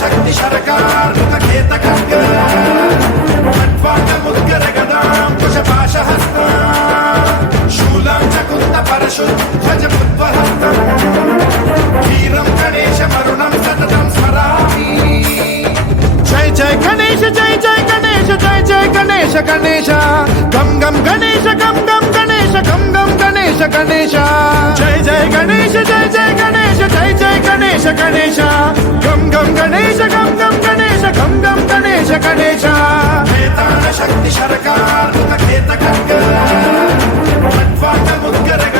शक्ति सरकार खेत खड्ग खट्वाट मुद्गर गदां कुशपाशहस्त शूलां च कुन्द परशु ध्वज बुद्वहस्तं वीरं गणेश वरुणं सततं स्मरामि जय जय गणेश जय जय गणेश जय जय गणेश गणेश गम गम गणेश गम गम गणेश गम गम गणेश गणेश जय जय गणेश जय जय गणेश जय जय गणेश गणेश गम गम गणेश गम गम गणेश गम गम गणेश गणेश शक्ति सरकार खेत खड्ग खट्वाट मुद्गर